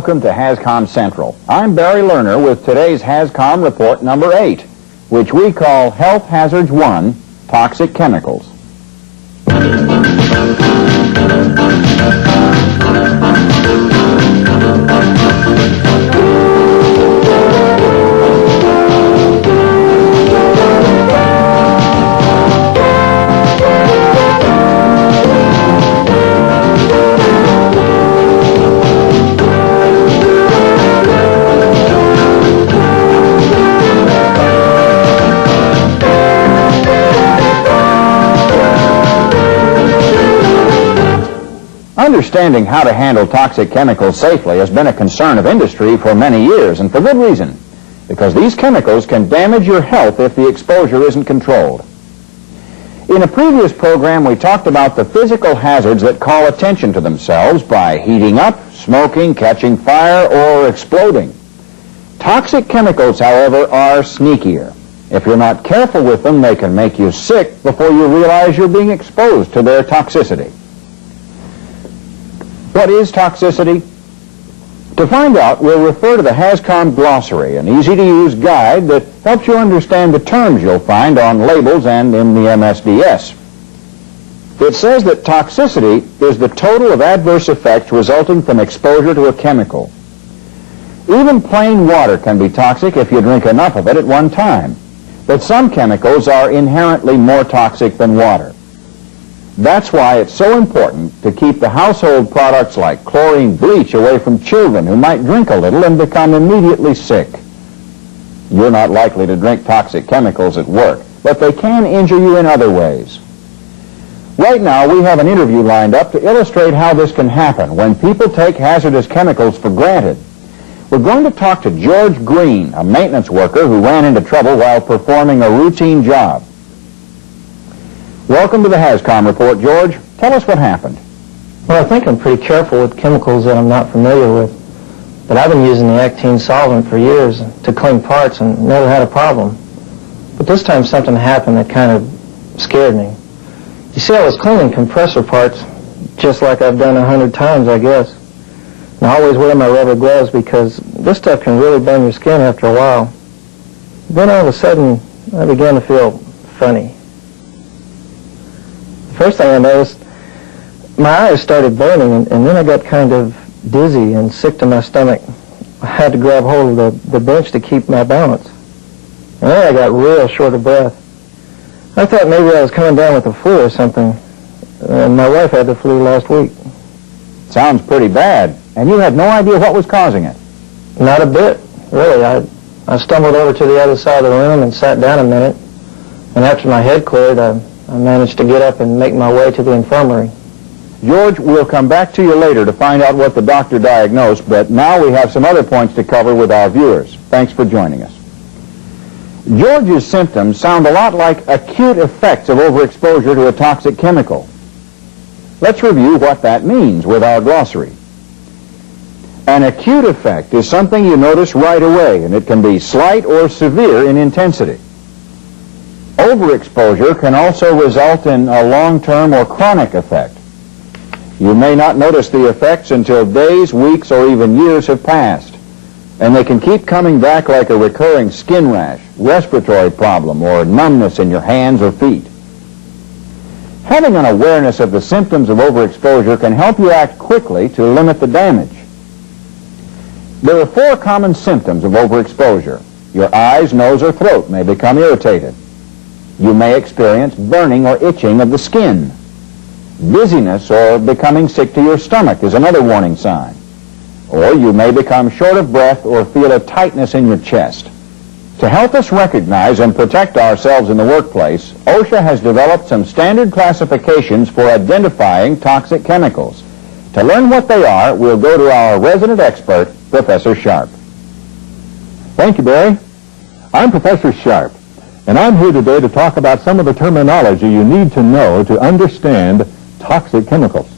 welcome to HazCom Central. I'm Barry Lerner with today's HazCom Report number 8, which we call Health Hazards 1, Toxic Chemicals. Understanding how to handle toxic chemicals safely has been a concern of industry for many years, and for good reason, because these chemicals can damage your health if the exposure isn't controlled. In a previous program, we talked about the physical hazards that call attention to themselves by heating up, smoking, catching fire, or exploding. Toxic chemicals, however, are sneakier. If you're not careful with them, they can make you sick before you realize you're being exposed to their toxicity. What is toxicity? To find out, we'll refer to the HazCom Glossary, an easy-to-use guide that helps you understand the terms you'll find on labels and in the MSDS. It says that toxicity is the total of adverse effects resulting from exposure to a chemical. Even plain water can be toxic if you drink enough of it at one time, but some chemicals are inherently more toxic than water. That's why it's so important to keep the household products like chlorine bleach away from children who might drink a little and become immediately sick. You're not likely to drink toxic chemicals at work, but they can injure you in other ways. Right now, we have an interview lined up to illustrate how this can happen when people take hazardous chemicals for granted. We're going to talk to George Green, a maintenance worker who ran into trouble while performing a routine job. Welcome to the HazCom Report, George. Tell us what happened. Well, I think I'm pretty careful with chemicals that I'm not familiar with. But I've been using the Actine solvent for years to clean parts and never had a problem. But this time something happened that kind of scared me. You see, I was cleaning compressor parts just like I've done 100 times, I guess. And I always wear my rubber gloves because this stuff can really burn your skin after a while. Then all of a sudden, I began to feel funny. First thing I noticed, my eyes started burning, and then I got kind of dizzy and sick to my stomach. I had to grab hold of the bench to keep my balance. And then I got real short of breath. I thought maybe I was coming down with the flu or something. My wife had the flu last week. Sounds pretty bad, and you had no idea what was causing it. Not a bit, really. I stumbled over to the other side of the room and sat down a minute, and after my head cleared, I managed to get up and make my way to the infirmary. George, we'll come back to you later to find out what the doctor diagnosed, but now we have some other points to cover with our viewers. Thanks for joining us. George's symptoms sound a lot like acute effects of overexposure to a toxic chemical. Let's review what that means with our glossary. An acute effect is something you notice right away, and it can be slight or severe in intensity. Overexposure can also result in a long-term or chronic effect. You may not notice the effects until days, weeks, or even years have passed, and they can keep coming back like a recurring skin rash, respiratory problem, or numbness in your hands or feet. Having an awareness of the symptoms of overexposure can help you act quickly to limit the damage. There are 4 common symptoms of overexposure. Your eyes, nose, or throat may become irritated. You may experience burning or itching of the skin. Dizziness or becoming sick to your stomach is another warning sign. Or you may become short of breath or feel a tightness in your chest. To help us recognize and protect ourselves in the workplace, OSHA has developed some standard classifications for identifying toxic chemicals. To learn what they are, we'll go to our resident expert, Professor Sharp. Thank you, Barry. I'm Professor Sharp, and I'm here today to talk about some of the terminology you need to know to understand toxic chemicals.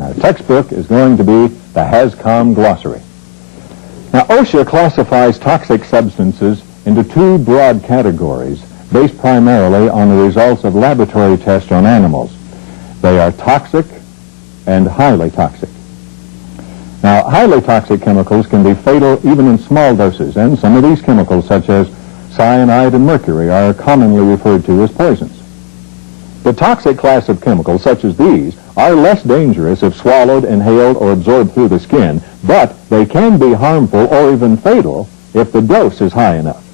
Our textbook is going to be the HazCom Glossary. Now, OSHA classifies toxic substances into 2 broad categories based primarily on the results of laboratory tests on animals. They are toxic and highly toxic. Now, highly toxic chemicals can be fatal even in small doses, and some of these chemicals, such as cyanide and mercury, are commonly referred to as poisons. The toxic class of chemicals, such as these, are less dangerous if swallowed, inhaled, or absorbed through the skin, but they can be harmful or even fatal if the dose is high enough.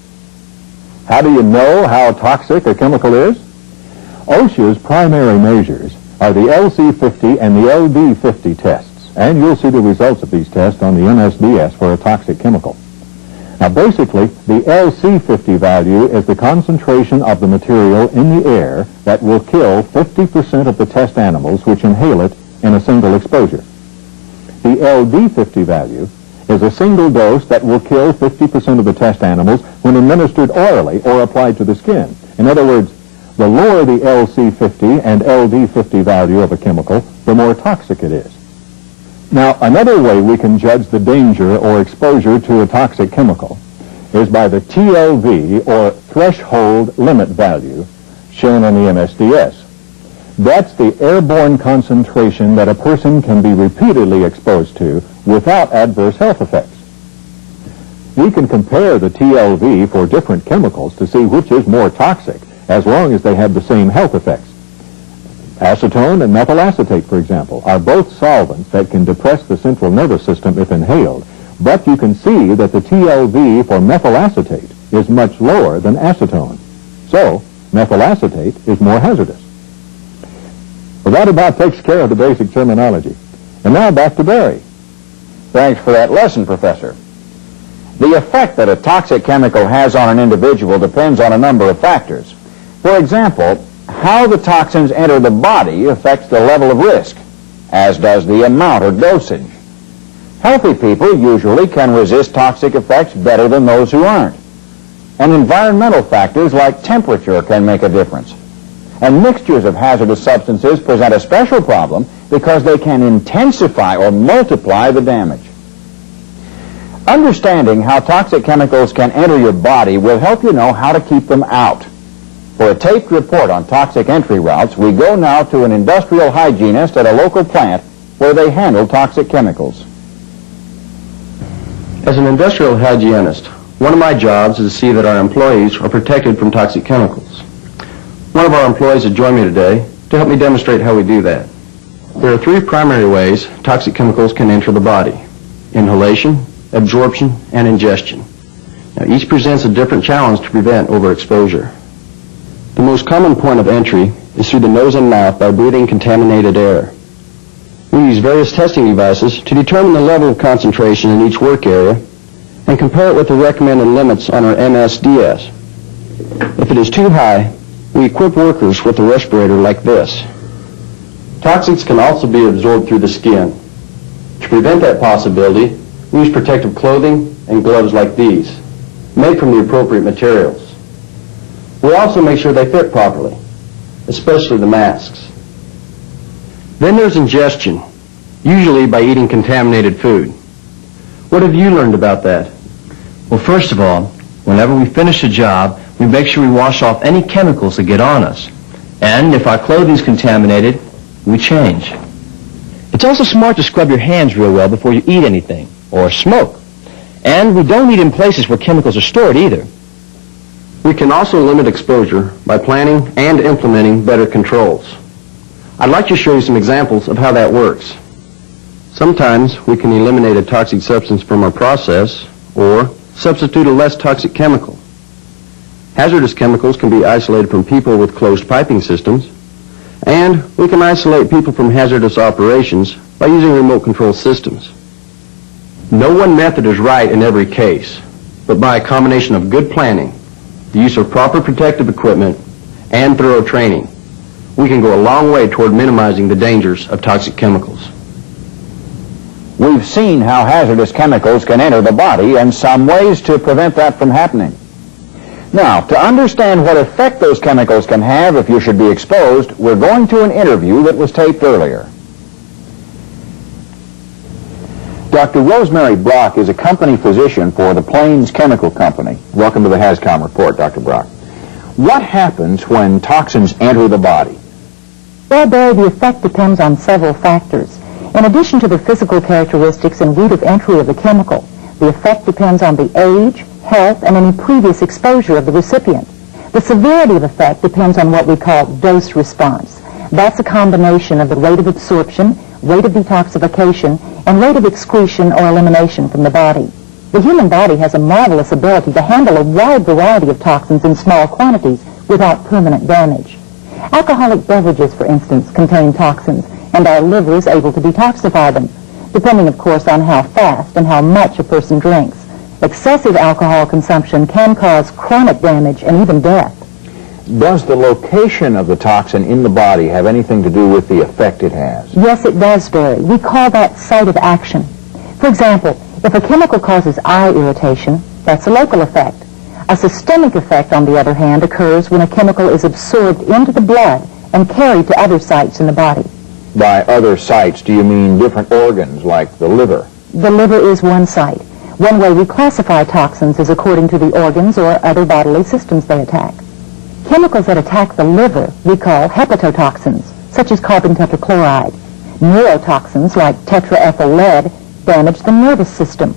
How do you know how toxic a chemical is? OSHA's primary measures are the LC50 and the LD50 tests, and you'll see the results of these tests on the MSDS for a toxic chemical. Now, basically, the LC50 value is the concentration of the material in the air that will kill 50% of the test animals which inhale it in a single exposure. The LD50 value is a single dose that will kill 50% of the test animals when administered orally or applied to the skin. In other words, the lower the LC50 and LD50 value of a chemical, the more toxic it is. Now, another way we can judge the danger or exposure to a toxic chemical is by the TLV, or threshold limit value, shown on the MSDS. That's the airborne concentration that a person can be repeatedly exposed to without adverse health effects. We can compare the TLV for different chemicals to see which is more toxic, as long as they have the same health effects. Acetone and methyl acetate, for example, are both solvents that can depress the central nervous system if inhaled, but you can see that the TLV for methyl acetate is much lower than acetone. So, methyl acetate is more hazardous. Well, that about takes care of the basic terminology. And now back to Barry. Thanks for that lesson, Professor. The effect that a toxic chemical has on an individual depends on a number of factors. For example, how the toxins enter the body affects the level of risk, as does the amount or dosage. Healthy people usually can resist toxic effects better than those who aren't. And environmental factors like temperature can make a difference. And mixtures of hazardous substances present a special problem because they can intensify or multiply the damage. Understanding how toxic chemicals can enter your body will help you know how to keep them out. For a taped report on toxic entry routes, we go now to an industrial hygienist at a local plant where they handle toxic chemicals. As an industrial hygienist, one of my jobs is to see that our employees are protected from toxic chemicals. One of our employees has joined me today to help me demonstrate how we do that. There are three primary ways toxic chemicals can enter the body: inhalation, absorption, and ingestion. Now, each presents a different challenge to prevent overexposure. The most common point of entry is through the nose and mouth by breathing contaminated air. We use various testing devices to determine the level of concentration in each work area and compare it with the recommended limits on our MSDS. If it is too high, we equip workers with a respirator like this. Toxics can also be absorbed through the skin. To prevent that possibility, we use protective clothing and gloves like these, made from the appropriate materials. We also make sure they fit properly, especially the masks. Then there's ingestion, usually by eating contaminated food. What have you learned about that? Well, first of all, whenever we finish a job, we make sure we wash off any chemicals that get on us. And if our clothing's contaminated, we change. It's also smart to scrub your hands real well before you eat anything or smoke. And we don't eat in places where chemicals are stored either. We can also limit exposure by planning and implementing better controls. I'd like to show you some examples of how that works. Sometimes we can eliminate a toxic substance from our process or substitute a less toxic chemical. Hazardous chemicals can be isolated from people with closed piping systems, and we can isolate people from hazardous operations by using remote control systems. No one method is right in every case, but by a combination of good planning, the use of proper protective equipment, and thorough training, we can go a long way toward minimizing the dangers of toxic chemicals. We've seen how hazardous chemicals can enter the body and some ways to prevent that from happening. Now, to understand what effect those chemicals can have if you should be exposed, we're going to an interview that was taped earlier. Dr. Rosemary Brock is a company physician for the Plains Chemical Company. Welcome to the HazCom Report, Dr. Brock. What happens when toxins enter the body? Well, Barry, the effect depends on several factors. In addition to the physical characteristics and route of entry of the chemical, the effect depends on the age, health, and any previous exposure of the recipient. The severity of effect depends on what we call dose response. That's a combination of the rate of absorption, rate of detoxification, and rate of excretion or elimination from the body. The human body has a marvelous ability to handle a wide variety of toxins in small quantities without permanent damage. Alcoholic beverages, for instance, contain toxins, and our liver is able to detoxify them, depending, of course, on how fast and how much a person drinks. Excessive alcohol consumption can cause chronic damage and even death. Does the location of the toxin in the body have anything to do with the effect it has? Yes, it does vary. We call that site of action. For example, if a chemical causes eye irritation, that's a local effect. A systemic effect, on the other hand, occurs when a chemical is absorbed into the blood and carried to other sites in the body. By other sites, do you mean different organs like the liver? The liver is one site. One way we classify toxins is according to the organs or other bodily systems they attack. Chemicals that attack the liver we call hepatotoxins, such as carbon tetrachloride. Neurotoxins like tetraethyl lead damage the nervous system.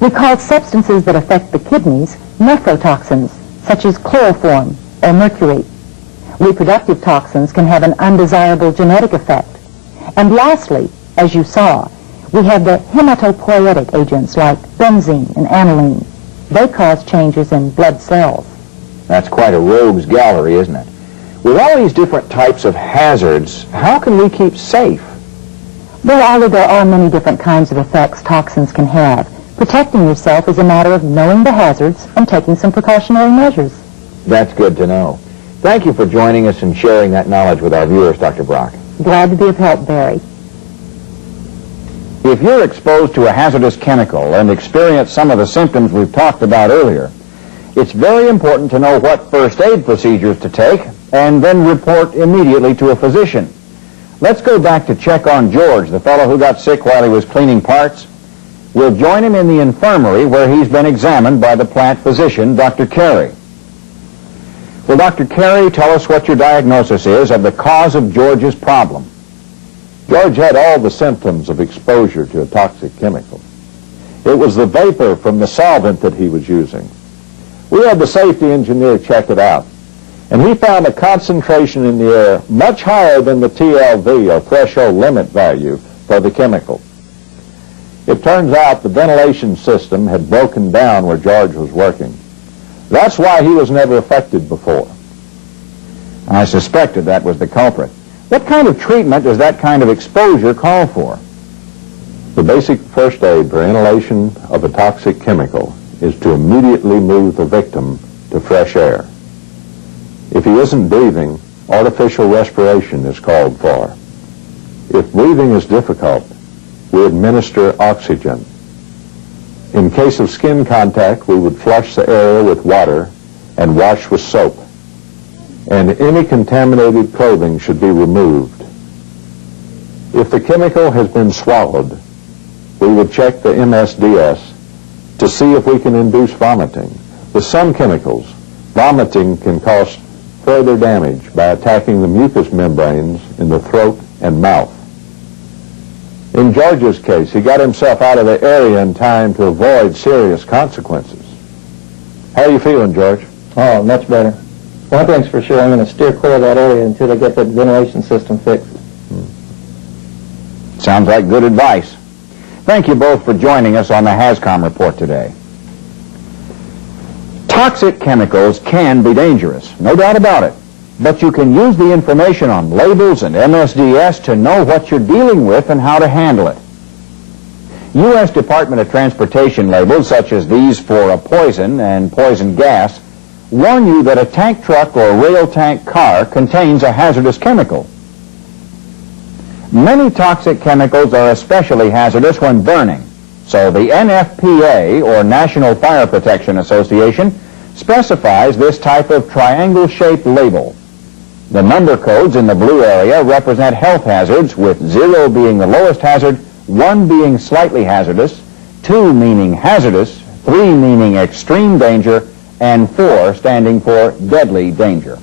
We call substances that affect the kidneys nephrotoxins, such as chloroform or mercury. Reproductive toxins can have an undesirable genetic effect. And lastly, as you saw, we have the hematopoietic agents like benzene and aniline. They cause changes in blood cells. That's quite a rogues gallery, isn't it? With all these different types of hazards, how can we keep safe? Well, although there are many different kinds of effects toxins can have, protecting yourself is a matter of knowing the hazards and taking some precautionary measures. That's good to know. Thank you for joining us and sharing that knowledge with our viewers, Dr. Brock. Glad to be of help, Barry. If you're exposed to a hazardous chemical and experience some of the symptoms we've talked about earlier, it's very important to know what first aid procedures to take and then report immediately to a physician. Let's go back to check on George, the fellow who got sick while he was cleaning parts. We'll join him in the infirmary where he's been examined by the plant physician, Dr. Carey. Well, Dr. Carey, tell us what your diagnosis is of the cause of George's problem. George had all the symptoms of exposure to a toxic chemical. It was the vapor from the solvent that he was using. We had the safety engineer check it out, and he found a concentration in the air much higher than the TLV, or threshold limit value, for the chemical. It turns out the ventilation system had broken down where George was working. That's why he was never affected before. I suspected that was the culprit. What kind of treatment does that kind of exposure call for? The basic first aid for inhalation of a toxic chemical is to immediately move the victim to fresh air. If he isn't breathing, artificial respiration is called for. If breathing is difficult, we administer oxygen. In case of skin contact, we would flush the area with water and wash with soap. And any contaminated clothing should be removed. If the chemical has been swallowed, we would check the MSDS to see if we can induce vomiting. With some chemicals, vomiting can cause further damage by attacking the mucous membranes in the throat and mouth. In George's case, he got himself out of the area in time to avoid serious consequences. How are you feeling, George? Oh, much better. One thing's for sure, I'm going to steer clear of that area until they get that ventilation system fixed. Sounds like good advice. Thank you both for joining us on the HazCom report today. Toxic chemicals can be dangerous, no doubt about it. But you can use the information on labels and MSDS to know what you're dealing with and how to handle it. U.S. Department of Transportation labels, such as these for a poison and poison gas, warn you that a tank truck or rail tank car contains a hazardous chemical. Many toxic chemicals are especially hazardous when burning, so the NFPA, or National Fire Protection Association, specifies this type of triangle-shaped label. The number codes in the blue area represent health hazards, with 0 being the lowest hazard, 1 being slightly hazardous, 2 meaning hazardous, 3 meaning extreme danger, and 4 standing for deadly danger.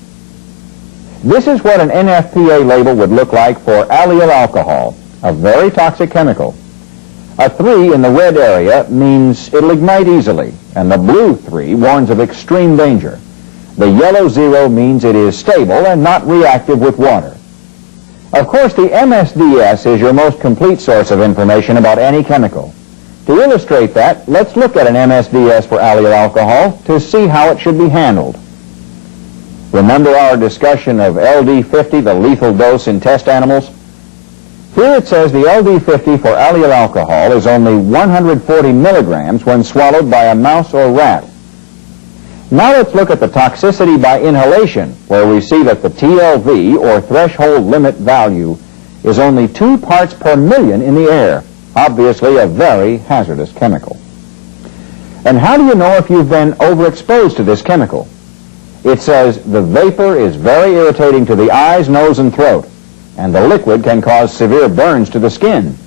This is what an NFPA label would look like for allyl alcohol, a very toxic chemical. A 3 in the red area means it'll ignite easily, and the blue 3 warns of extreme danger. The yellow 0 means it is stable and not reactive with water. Of course, the MSDS is your most complete source of information about any chemical. To illustrate that, let's look at an MSDS for allyl alcohol to see how it should be handled. Remember our discussion of LD50, the lethal dose in test animals? Here it says the LD50 for allyl alcohol is only 140 milligrams when swallowed by a mouse or rat. Now let's look at the toxicity by inhalation, where we see that the TLV, or threshold limit value, is only 2 parts per million in the air. Obviously a very hazardous chemical. And how do you know if you've been overexposed to this chemical? It says the vapor is very irritating to the eyes, nose, and throat, and the liquid can cause severe burns to the skin.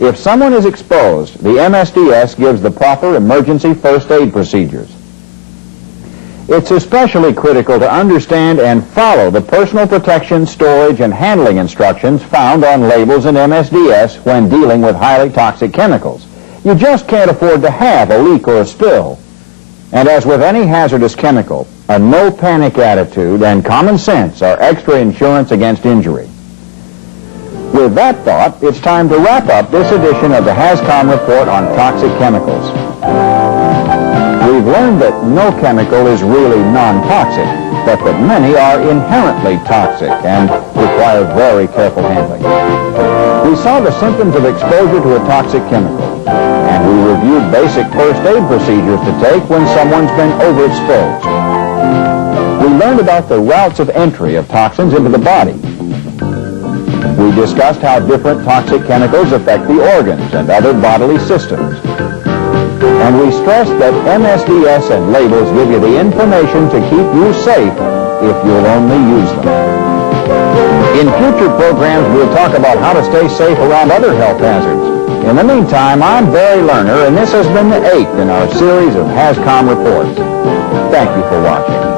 If someone is exposed, the MSDS gives the proper emergency first aid procedures. It's especially critical to understand and follow the personal protection, storage, and handling instructions found on labels in MSDS when dealing with highly toxic chemicals. You just can't afford to have a leak or a spill. And as with any hazardous chemical, a no-panic attitude and common sense are extra insurance against injury. With that thought, it's time to wrap up this edition of the HazCom Report on Toxic Chemicals. We've learned that no chemical is really non-toxic, but that many are inherently toxic and require very careful handling. We saw the symptoms of exposure to a toxic chemical, and we reviewed basic first aid procedures to take when someone's been overexposed. We learned about the routes of entry of toxins into the body. We discussed how different toxic chemicals affect the organs and other bodily systems. And we stressed that MSDS and labels give you the information to keep you safe if you'll only use them. In future programs, we'll talk about how to stay safe around other health hazards. In the meantime, I'm Barry Lerner, and this has been the 8th in our series of HazCom Reports. Thank you for watching.